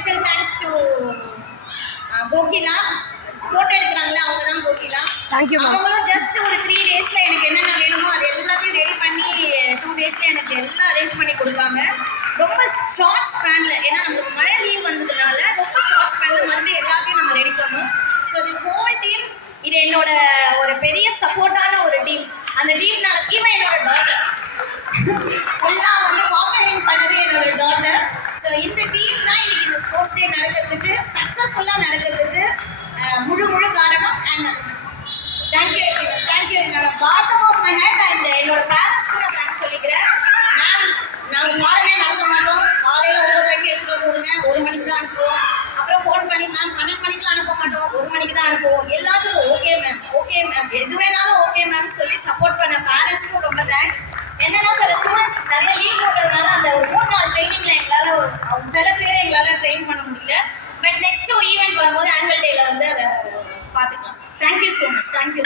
Special thanks to Kokila. Photo எடுக்கிறாங்களே அவங்க தான் கோகிலா. அவங்களும் ஜஸ்ட் ஒரு 3 daysல எனக்கு என்னென்ன வேணுமோ அது எல்லாத்தையும் ரெடி பண்ணி 2 daysல எனக்கு எல்லாம் அரேஞ்ச் பண்ணி கொடுத்தாங்க. ரொம்ப ஷார்ட் ஸ்பேன்ல, ஏன்னா நம்மளுக்கு மழை லீவ் வந்ததுனால ரொம்ப ஷார்ட் ஸ்பேன்ல மறுபடியும் எல்லாத்தையும் நம்ம ரெடி பண்ணோம். ஸோ திஸ் ஹோல் டீம், இது என்னோட ஒரு பெரிய சப்போர்ட்டான ஒரு டீம். அந்த டீம்னால இவன் என்னோட டாட்டர், ஃபுல்லாக வந்து கோஆபரேட் பண்ணது என்னோட டாட்டர். ஸோ இந்த டீம் தான் இன்னைக்கு இந்த ஸ்போர்ட்ஸ் டே நடக்கிறதுக்கு, சக்ஸஸ்ஃபுல்லாக நடக்கிறதுக்கு முழு காரணம். அண்ட் தேங்க்யூ என்னோட bottom of my heart. And என்னோட பேரண்ட்ஸ்க்கு நான் தேங்க்ஸ் சொல்லிக்கிறேன். மேம், நாங்கள் பாடமே நடத்த மாட்டோம். காலையில் 9:30 எடுத்துகிட்டு வந்து விடுங்க, 1 மணிக்கு தான் அனுப்புவோம். அப்புறம் ஃபோன் பண்ணி மேம் 12 மணிக்கெலாம் அனுப்ப மாட்டோம், 1 மணிக்கு தான் அனுப்புவோம். எல்லாத்துக்கும் ஓகே மேம் எது வேணாலும் ஓகே மேம் சொல்லி சப்போர்ட் பண்ண பேரண்ட்ஸ்க்கும் ரொம்ப தேங்க்ஸ். என்னன்னா சில ஸ்டூடெண்ட்ஸ் நிறைய லீவ் போட்டதுனால அந்த ஒரு 3 நாள் ட்ரைனிங்ல எங்களால் சில பேரை எங்களால் ட்ரெயின் பண்ண முடியல. பட் நெக்ஸ்ட் ஈவெண்ட் வரும்போது ஆனுவல் டேல வந்து அதை பார்த்துக்கலாம். Thank you so much. தேங்க்யூ.